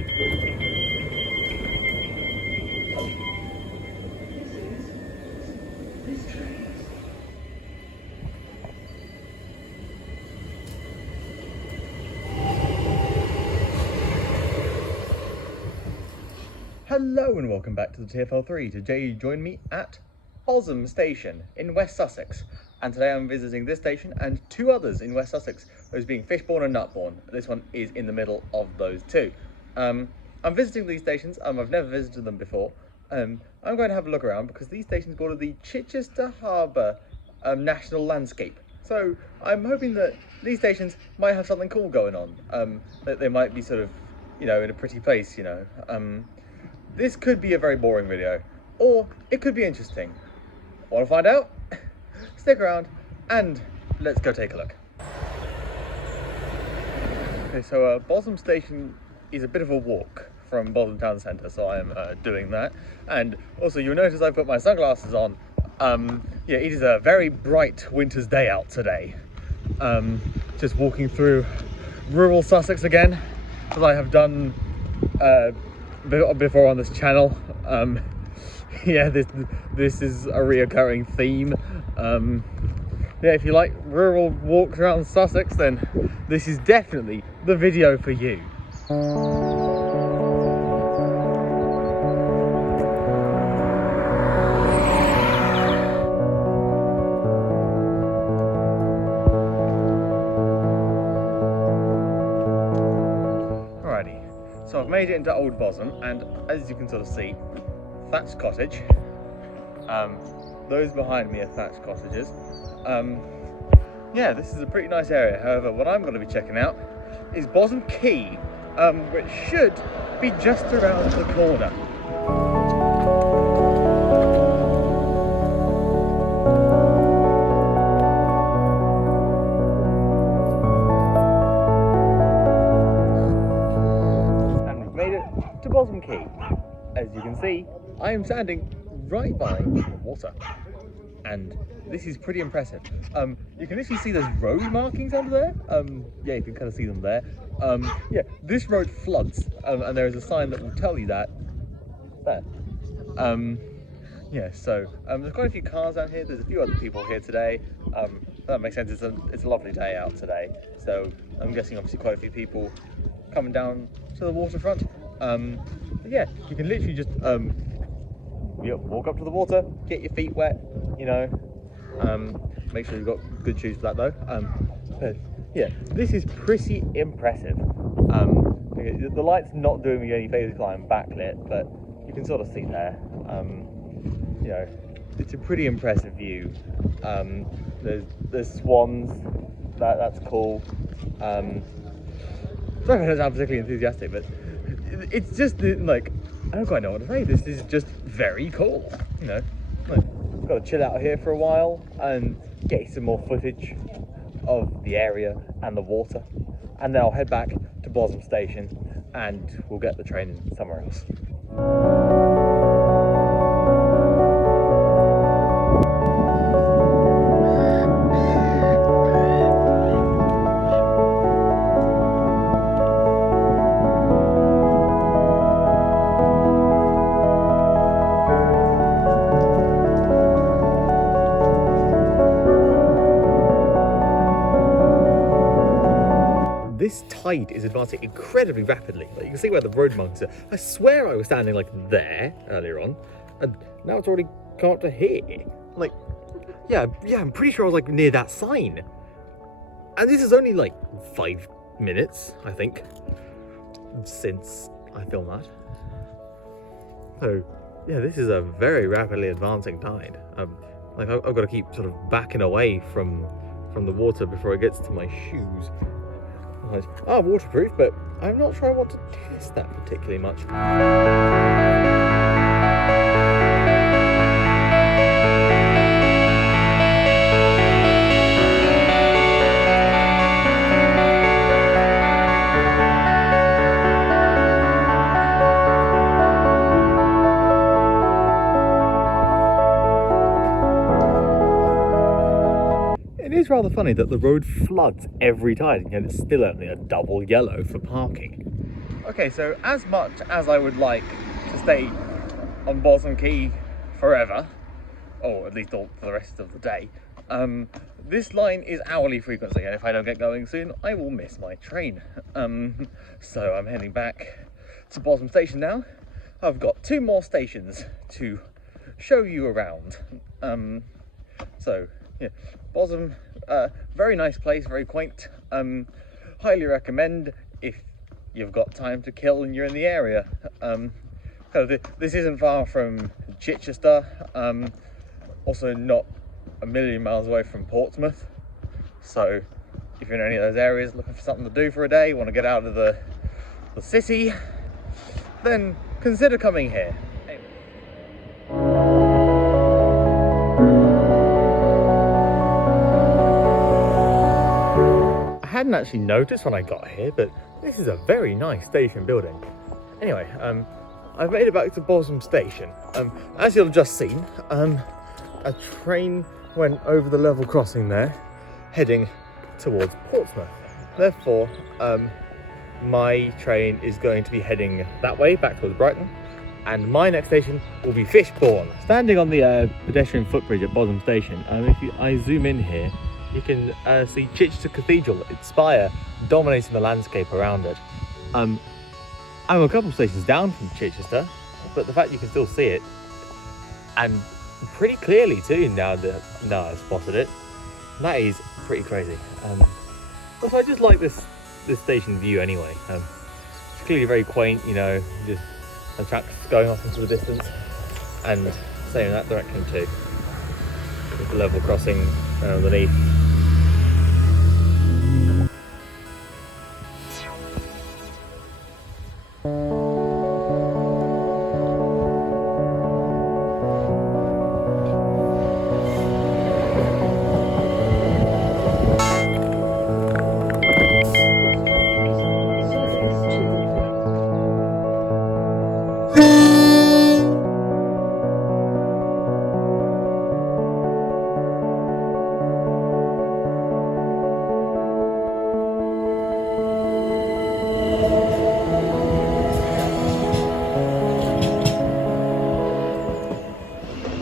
Hello and welcome back to the TFL3. Today you join me at Bosham Station in West Sussex, and today I'm visiting this station and two others in West Sussex, those being Fishbourne and Nutbourne. This one is in the middle of those two. I'm visiting these stations. I've never visited them before. I'm going to have a look around because these stations border the Chichester Harbour National Landscape. So I'm hoping that these stations might have something cool going on. That they might be sort of, you know, in a pretty place, you know. This could be a very boring video, or it could be interesting. Want to find out? Stick around and let's go take a look. Okay, so Bosham Station is a bit of a walk from Bosham Town Centre, so I am doing that. And also you'll notice I put my sunglasses on. Yeah, it is a very bright winter's day out today. Just walking through rural Sussex again, as I have done before on this channel. Yeah, this is a reoccurring theme. Yeah, if you like rural walks around Sussex, then this is definitely the video for you. So I've made it into Old Bosham, and as you can sort of see, thatched cottage. Those behind me are thatched cottages. Yeah, this is a pretty nice area. However, what I'm going to be checking out is Bosham Quay, which should be just around the corner. To Bosham Quay. As you can see, I am standing right by the water, and this is pretty impressive. You can literally see those road markings under there. Yeah, you can kind of see them there. Yeah, this road floods, and there is a sign that will tell you that there. Yeah, so there's quite a few cars down here. There's a few other people here today. That makes sense. It's a lovely day out today, so I'm guessing obviously quite a few people coming down to the waterfront. But yeah, you can literally just walk up to the water, get your feet wet, you know. Make sure you've got good shoes for that though. But yeah, this is pretty impressive. The light's not doing me any favours because I'm backlit, but you can sort of see there. You know, it's a pretty impressive view. There's swans. That's cool. Sorry if I don't sound particularly enthusiastic, but it's just like, I don't quite know what to say. This is just very cool, you know. Like, got to chill out here for a while and get some more footage of the area and the water, and then I'll head back to Bosham Station and we'll get the train somewhere else. This tide is advancing incredibly rapidly. Like, you can see where the road markers are. I swear I was standing like there earlier on, and now it's already come up to here. Like, yeah, I'm pretty sure I was like near that sign. And this is only like 5 minutes, I think, since I filmed that. So yeah, this is a very rapidly advancing tide. Like I've got to keep sort of backing away from the water before it gets to my shoes. Waterproof, but I'm not sure I want to test that particularly much. It is rather funny that the road floods every tide, and yet it's still only a double yellow for parking. Okay, so as much as I would like to stay on Bosham Quay forever, or at least all for the rest of the day, this line is hourly frequency, and if I don't get going soon, I will miss my train. So I'm heading back to Bosham Station now. I've got 2 more stations to show you around. So yeah, Bosham, very nice place, very quaint. Highly recommend if you've got time to kill and you're in the area. This isn't far from Chichester, also not a million miles away from Portsmouth. So if you're in any of those areas looking for something to do for a day, want to get out of the city, then consider coming here. I hadn't actually noticed when I got here, but this is a very nice station building. Anyway, I've made it back to Bosham Station. As you'll have just seen, a train went over the level crossing there, heading towards Portsmouth. Therefore, my train is going to be heading that way, back towards Brighton, and my next station will be Fishbourne. Standing on the pedestrian footbridge at Bosham Station, I zoom in here, you can see Chichester Cathedral, its spire, dominating the landscape around it. I'm a couple stations down from Chichester, but the fact you can still see it, and pretty clearly too, now I've spotted it, that is pretty crazy. Also, I just like this station view anyway. It's clearly very quaint, you know, just the tracks going off into the distance, and same in that direction too, with the level crossing underneath.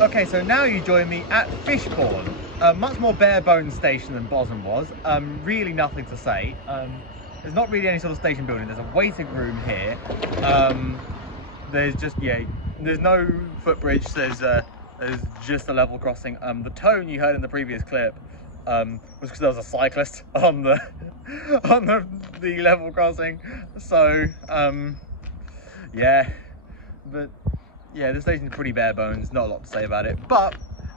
Okay, so now you join me at Fishbourne, a much more bare bones station than Bosham was. Really nothing to say. There's not really any sort of station building. There's a waiting room here. There's just, yeah, there's no footbridge. There's just a level crossing. The tone you heard in the previous clip was because there was a cyclist on the level crossing. So yeah, but yeah, the station's pretty bare bones, not a lot to say about it, but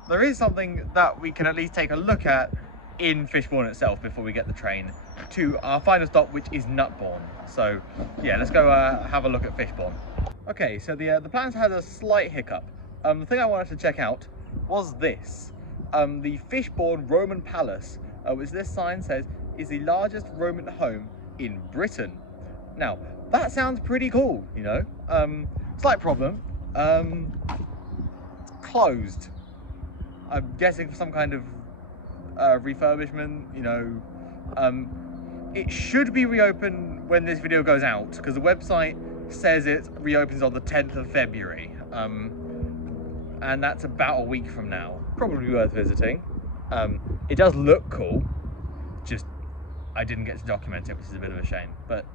there is something that we can at least take a look at in Fishbourne itself before we get the train to our final stop, which is Nutbourne. So yeah, let's go have a look at Fishbourne. Okay, so the plans had a slight hiccup. The thing I wanted to check out was this. The Fishbourne Roman Palace, which this sign says is the largest Roman home in Britain. Now, that sounds pretty cool, you know. Slight problem. Closed. I'm guessing for some kind of refurbishment, you know. It should be reopened when this video goes out, because the website says it reopens on the 10th of February. And that's about a week from now. Probably worth visiting. It does look cool, just I didn't get to document it, which is a bit of a shame, but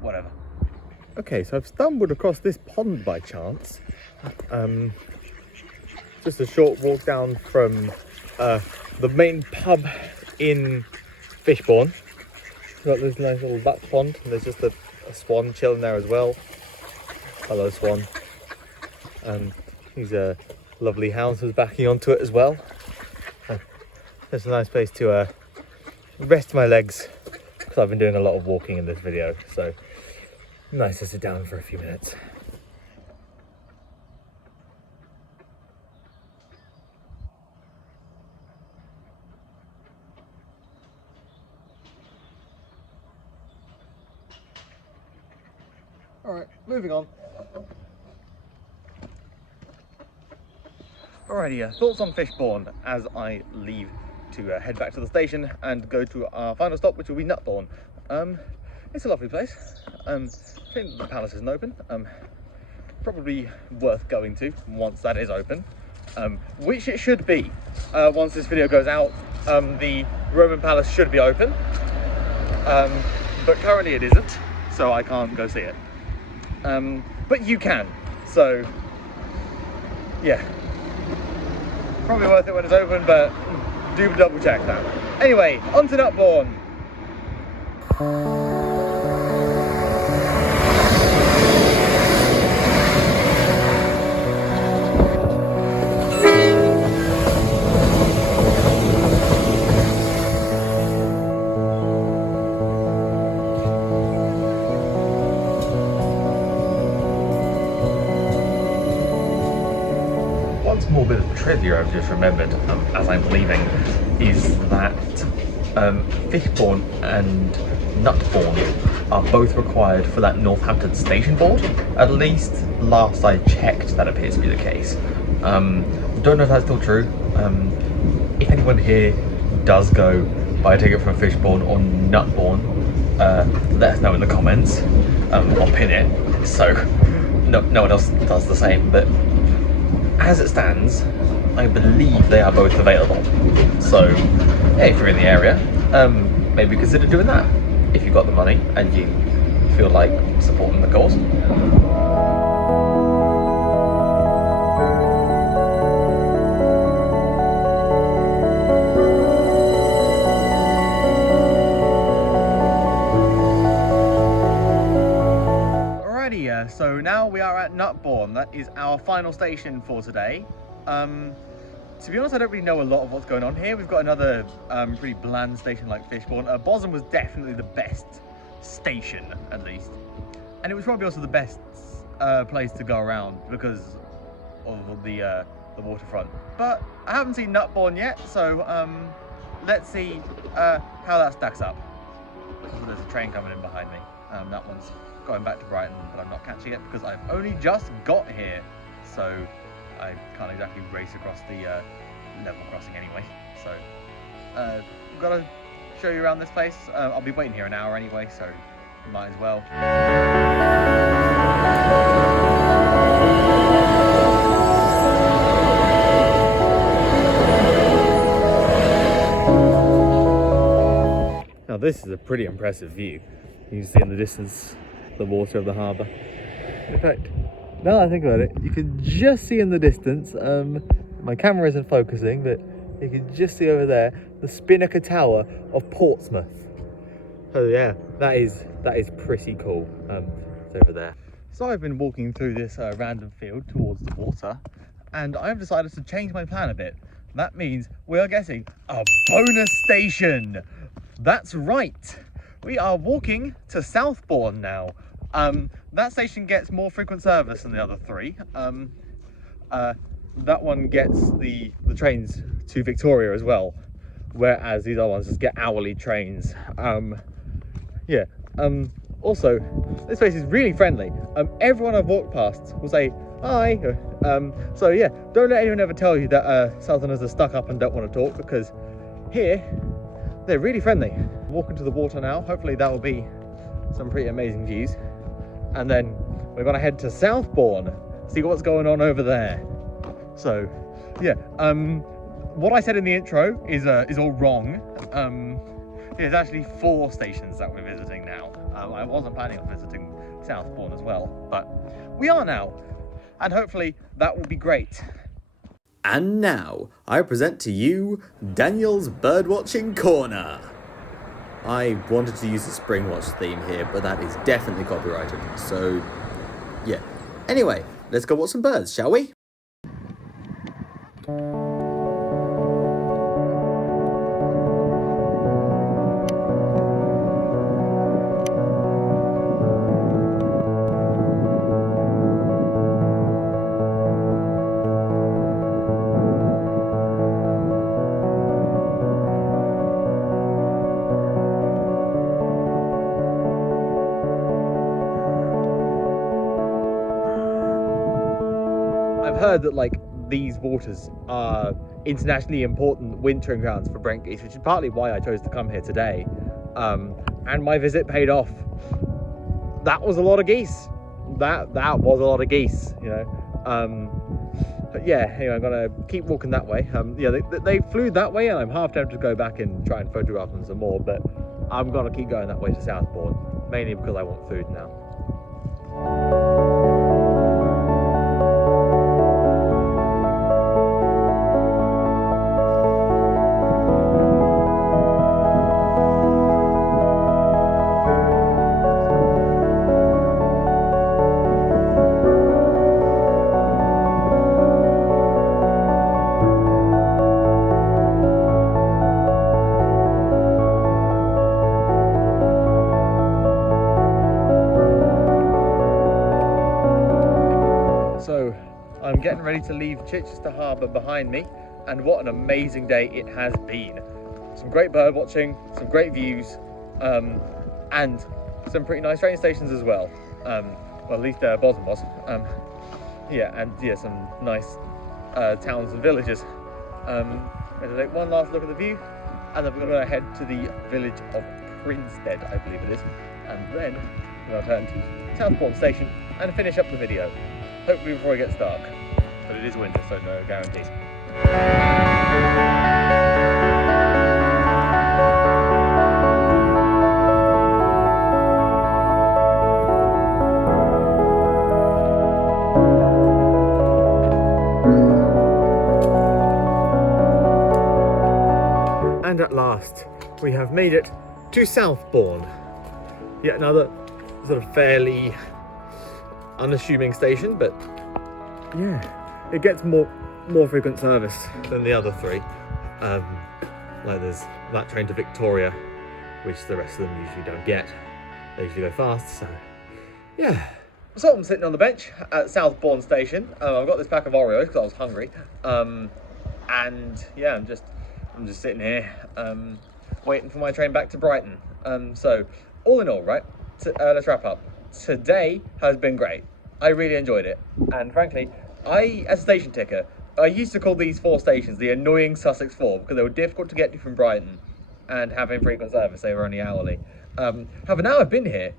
whatever. Okay, so I've stumbled across this pond by chance. Just a short walk down from the main pub in Fishbourne. We've got this nice little duck pond, and there's just a swan chilling there as well. Hello, swan. These lovely hounds backing onto it as well. It's a nice place to rest my legs, because I've been doing a lot of walking in this video, so nice to sit down for a few minutes. Alright, moving on. Alrighty, thoughts on Fishbourne as I leave to head back to the station and go to our final stop, which will be Nutbourne. Yeah, it's a lovely place. I think the palace isn't open. Probably worth going to once that is open, which it should be. Once this video goes out, the Roman palace should be open, but currently it isn't, so I can't go see it. But you can, so yeah, probably worth it when it's open, but do double check that. Anyway, on to Nutbourne. One small bit of trivia I've just remembered as I'm leaving is that Fishbourne and Nutbourne are both required for that Northampton station board. At least last I checked, that appears to be the case. Don't know if that's still true. If anyone here does go buy a ticket from Fishbourne or Nutbourne, let us know in the comments. I'll pin it so no one else does the same. But as it stands, I believe they are both available. So, hey, if you're in the area, maybe consider doing that if you've got the money and you feel like supporting the cause. Alrighty, so now we are at Nutbourne. That is our final station for today. To be honest, I don't really know a lot of what's going on here. We've got another pretty bland station like Fishbourne. Bosham was definitely the best station, at least. And it was probably also the best place to go around because of the waterfront. But I haven't seen Nutbourne yet, so let's see how that stacks up. There's a train coming in behind me. That one's going back to Brighton, but I'm not catching it because I've only just got here. So I can't exactly race across the level crossing anyway. So I've got to show you around this place. I'll be waiting here an hour anyway, so might as well. Now this is a pretty impressive view. You can see in the distance the water of the harbour. In fact, now I think about it, you can just see in the distance, my camera isn't focusing, but you can just see over there the Spinnaker Tower of Portsmouth. So yeah, that is pretty cool. It's over there. So I've been walking through this random field towards the water, and I've decided to change my plan a bit. That means we are getting a bonus station. That's right. We are walking to Southbourne now. That station gets more frequent service than the other three. That one gets the trains to Victoria as well, whereas these other ones just get hourly trains. Also, this place is really friendly. Everyone I've walked past will say hi. So yeah, don't let anyone ever tell you that Southerners are stuck up and don't want to talk, because here they're really friendly. Walking to the water now. Hopefully that will be some pretty amazing views. And then we're gonna head to Southbourne, see what's going on over there. So yeah, what I said in the intro is all wrong. There's actually 4 stations that we're visiting now. I wasn't planning on visiting Southbourne as well, but we are now, and hopefully that will be great. And now I present to you Daniel's Birdwatching Corner. I wanted to use the Springwatch theme here, but that is definitely copyrighted, so yeah. Anyway, let's go watch some birds, shall we? I've heard that like these waters are internationally important wintering grounds for Brent geese, which is partly why I chose to come here today. And my visit paid off. that was a lot of geese. That was a lot of geese, you know. But yeah, anyway, I'm gonna keep walking that way. Yeah, they flew that way, and I'm half tempted to go back and try and photograph them some more, but I'm gonna keep going that way to Southbourne, mainly because I want food now. So I'm getting ready to leave Chichester Harbour behind me, and what an amazing day it has been. Some great bird watching, some great views, and some pretty nice train stations as well. Well, at least Bosham was. Yeah, and yeah, some nice towns and villages. I'm going to take one last look at the view, and then we're going to head to the village of Prinstead, I believe it is, and then we're going to turn to Southbourne station and finish up the video. Hopefully before it gets dark, but it is winter, so no guarantees. And at last, we have made it to Southbourne. Yet another sort of fairly unassuming station, but yeah, it gets more frequent service than the other three. Like there's that train to Victoria, which the rest of them usually don't get. They usually go fast, so yeah. So I'm sitting on the bench at Southbourne station. I've got this pack of Oreos because I was hungry, and yeah, I'm just sitting here waiting for my train back to Brighton. So all in all, right, let's wrap up. Today has been great. I really enjoyed it, and frankly, as a station ticker, I used to call these 4 stations the annoying Sussex 4 because they were difficult to get to from Brighton and have infrequent service. They were only hourly. However, now I've been here,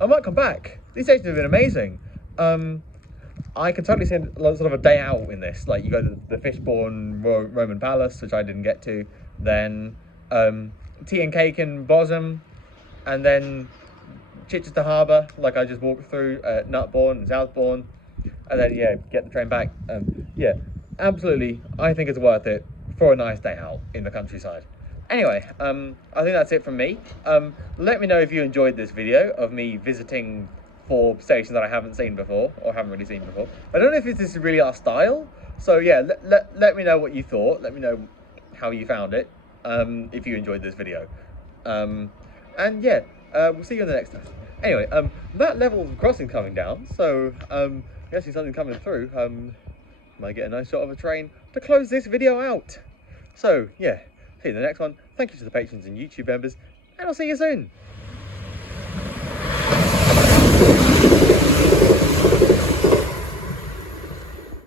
I might come back. These stations have been amazing. I can totally see sort of a day out in this. Like you go to the Fishbourne Roman Palace, which I didn't get to, then tea and cake in Bosham, and then Chichester Harbour, like I just walked through Nutbourne and Southbourne, and then yeah, get the train back. Yeah, absolutely, I think it's worth it for a nice day out in the countryside. Anyway, I think that's it from me. Let me know if you enjoyed this video of me visiting 4 stations that I haven't seen before, or haven't really seen before. I don't know if this is really our style, so yeah, let me know what you thought. Let me know how you found it, if you enjoyed this video. And yeah, we'll see you in the next time. Anyway, that level of crossing coming down, so guessing something coming through. Might get a nice shot of a train to close this video out. So yeah, see you in the next one. Thank you to the patrons and YouTube members, and I'll see you soon.